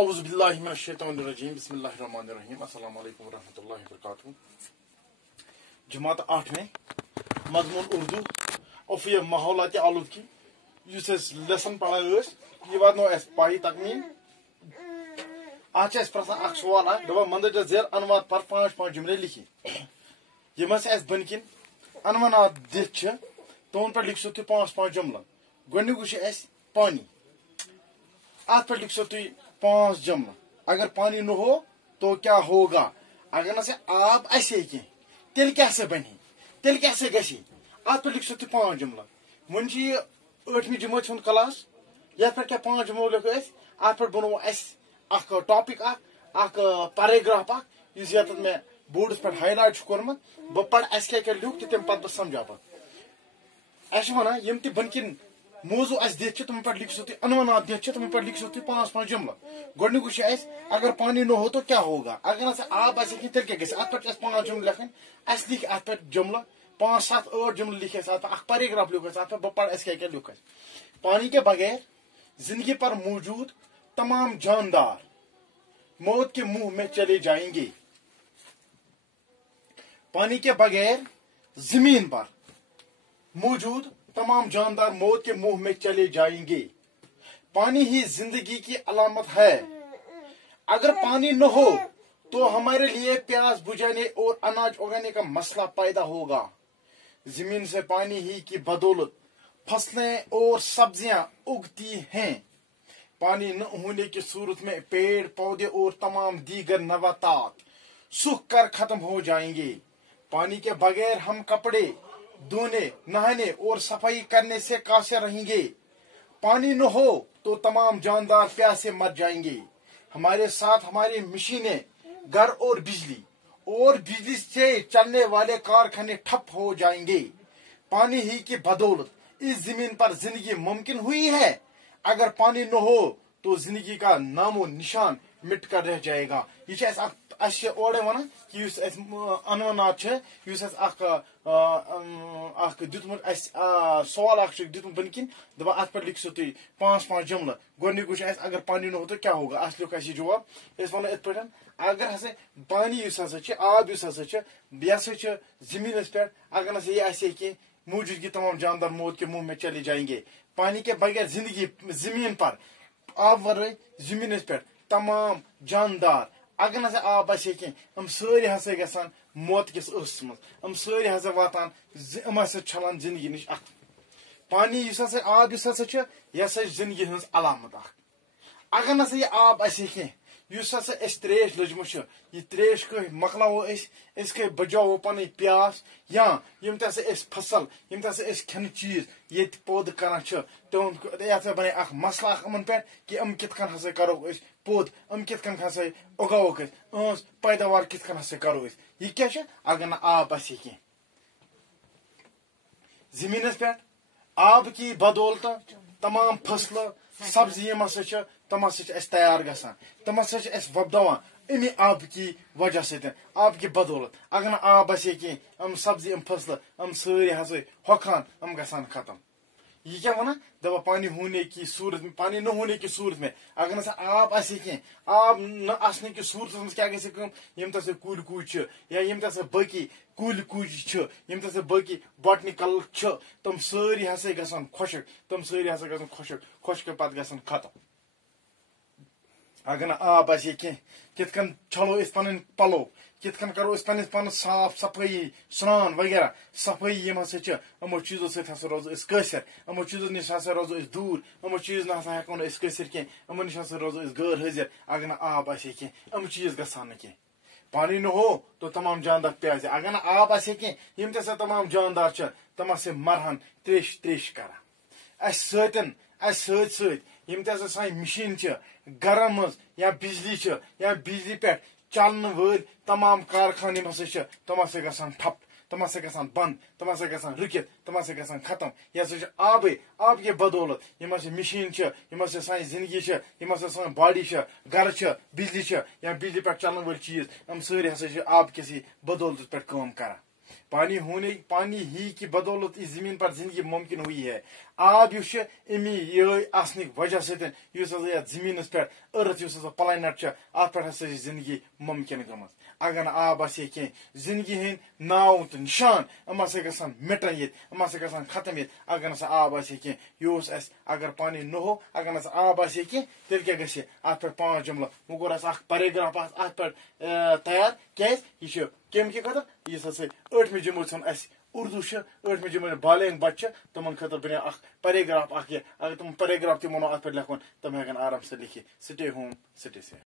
اعوذ باللہ من الشیطان الرجیم بسم اللہ الرحمن الرحیم السلام علیکم ورحمۃ اللہ وبرکاتہ. جماعت 8 میں مضمون اردو اوفیہ ماحولیاتی آلودگی اس لیسن پڑھان یہ واتنو اس پائی تکمیل. آج پرسان اخ سوال دپان مندرجہ ذیل عنوان پر 5 جملے لکھی یم اس بن کن عنوانات دت تمن پہ لکھو تھی 5 جملہ. گۄڈنیُک چھ اس پانی ات پہ لکھو تھی 5 جملہ. اگر پانی نہ ہو تو کیا ہوگا؟ اگر نہ آب ایسے کی تیل کیسے بنی تیل کیسے گسی ات پہ لکھو تھی 5 جملہ. ون یہ 8ویں جماعت ہند کلاس یت پہ کیا 5 جملہ لکھو اس ات پہ بنو اس اخ ٹاپک اخ پیراگراف اس یت میں بورڈس پہ ہائی لائٹ کورمت بہ پڑھ اس کیا لکھ تم پتہ بہ سمجھا پہ اس ونان یم تہ بن کن موضوع اس دت تم پہ لکھو تھی عنوانات دت تم پہ لکھو تھی 5 جملہ. گۄڈنیُک چھ اس اگر پانی نہ ہو تو کیا ہوگا؟ اگر نہ آب آسہِ کینٛہہ تیٚلہِ کیٛاہ گژھِ؟ اتھ پٮ۪ٹھ چھِ اَسہِ 5 جملہٕ لیکھٕنۍ. اَسہِ لیکھۍ اتھ پٮ۪ٹھ جملہٕ 5 7 8 جملہٕ لیکھۍ اَسہِ اتھ پٮ۪ٹھ اکھ پیراگراف لیوٚکھ اَسہِ اتھ پٮ۪ٹھ بہٕ پرٕ اَسہِ کیٛاہ لیوٚکھ اَسہِ. پانی کے بغیر زندگی پر موجود تمام جاندار موت کے منہ میں چلے جائیں گے. پانی کے بغیر زمین پر موجود تمام جاندار موت کے منہ میں چلے جائیں گے. پانی ہی زندگی کی علامت ہے. اگر پانی نہ ہو تو ہمارے لیے پیاس بجھانے اور اناج اگانے کا مسئلہ پیدا ہوگا. زمین سے پانی ہی کی بدولت فصلیں اور سبزیاں اگتی ہیں. پانی نہ ہونے کی صورت میں پیڑ پودے اور تمام دیگر نباتات سوکھ کر ختم ہو جائیں گے. پانی کے بغیر ہم کپڑے دھونے نہانے اور صفائی کرنے سے قاصر رہیں گے. پانی نہ ہو تو تمام جاندار پیاسے مر جائیں گے. ہمارے ساتھ ہماری مشینیں گھر اور بجلی سے چلنے والے کارخانے ٹھپ ہو جائیں گے. پانی ہی کی بدولت اس زمین پر زندگی ممکن ہوئی ہے. اگر پانی نہ ہو تو زندگی کا نام و نشان مٹ کر رہ جائے گا. یہ اوڑے ونان کہ عنوانات دتمت سوال دتمت بن کن دپان ات پہ لکھو تھی 5 جملہ. گۄڈنیُک اگر پانی نہ ہو تو کیا ہوگا اس لیوٚکھ یہ جواب. اس ونو ات پہ اگر ہسا پانی آب یہ ہسا زمینس پہ اگر نہ یہ آسے کی موجودگی تمام جاندار موت کے منہ میں چلے جائیں گے. پانی کے بغیر زندگی زمین پر آب ورٲے زمینس پہ تمام جاندار اگر نہ آب آسے کی سٲری ہسا گژھان موت کس ٲسس منٛز سٲری ہسا واتان ہسا چھلان زندگی نش اتھ. پانی آب یہ ہسا زندگی ہٕنٛز علامت اکھ. اگر نہ یہ آب آسے کی یس ہسا اس تریش لجمت یہ تریش مکلاو اس بجاو پن پیاس یا یم تہ اس فصل یم تہ اس کھین چیز یت پود کران تہذ یہ بنے اخ مسئلہ ان پہ کہ کت کن ہسا کرو پود کت کن ہسا اگاوک پیداوار کت کن ہسا کرو یہ کیا اگر نا آب آسے کی زمینس پہ آب کی بدولت تمام فصل سبزی یم ہسا تم ہسا تیار گژھان تم ہسا وۄپداوان امی آب کی وجہ سے آب کی بدولت. اگر نا آب آسے کی سبزی فصل ساری ہسا ہۄکھان گژھان ختم. یہ کیا ونان دپان پانی ہونے کی صورت میں پانی نہ ہونے کی صورت میں اگر نہ آب آسے کی آب نہ آسنے کی صورت مز کیا گژھِ کٲم یم تہ کُلۍ کُج یا یم تہ باقی کُلۍ کُج یم تہ باقی باٹنیکل تم ساری ہسا گژھان خۄشک تم ساری ہسا گژھان خۄشک پتہٕ گژھان ختم. اگر نہ آب آسے کی کت کن چھلو اس پن پلو کت کن کرو اس پنس پان صاف صفائی سران وغیرہ صفائی یم ہسا یمو چیزو سۭتۍ ہسا روزو اس قٲصر یمو چیزو نش ہسا روزو اس دور یمو چیز نہ ہسا ہیکو نہٕ أسۍ قٲصر کینٛہہ یمو نش ہسا روزو اس غٲر حٲضر. اگر نہ آب آسے کی چیز گژھان نہٕ کینٛہہ. پانی نہ ہو تو تمام جاندار پیاسے. اگر نہ آب آسے کی یم تہ تمام جاندار تم ہسا مرہن تریش کران. اس سۭتۍ یم تہ سانہِ مشین گرن مز یا بجلی یا بجلی پہ چلن ول تمام کارخان ہسا تم ہسا گژھان ٹھپ تم ہسا گژھان بند تم ہسا گژھان رُکِتھ تم ہسا گژھان ختم. یہ ہسا آب کی بدولت یم ہسا مشین یم ہسا سانہِ زندگی یم ہسا سٲنۍ باڈی گھر بجلی یا بجلی پہ چلن ول چیز سٲری ہسا آب کسی بدولت پہ کٲم کران. پانی ہی کی بدولت اس زمین پر زندگی ممکن ہوئی ہے. آب یُس چھُ امی یہ آسنٕکۍ وجہ سۭتۍ یُس ہسا یتھ زٔمیٖنس پٮ۪ٹھ ارتھ یُس ہسا پلانٹ چھِ اتھ پٮ۪ٹھ ہسا چھِ زندگی ممکن گٔمٕژ اگر نہٕ آب آسہِ ہے کینٛہہ زندگی ہٕنٛدۍ ناو تہٕ نشان یِم ہسا گژھن مٹن ییٚتہِ یِم ہسا گژھن ختم ییٚتہِ اگر نسا آب آسہِ ہے کینٛہہ یہِ اوس اسہِ اگر پانے نہو اگر نسا آب آسہِ ہے کینٛہہ تیٚلہِ کیٛاہ گژھِ ہے اتھ پٮ۪ٹھ 5 جملہٕ وۄنۍ کوٚر اسہِ اکھ پیراگراف اتھ پٮ۪ٹھ تیار کیٛازِ یہِ چھُ کمہِ کہِ خٲطرٕ یُس ہسا 8مہِ جمٲژ ہُنٛد اسہِ اردو چھِ 8مہِ جمٲژ بالینگ بچہِ چھِ تِمن خٲطرٕ بنیو اکھ پیراگراف اکھ یہِ اگر تِم پیراگراف تہِ ونو اتھ پٮ۪ٹھ لیکھُن تِم ہٮ۪کن آرام سان لیکھِتھ سٹے ہوم سٹے سیف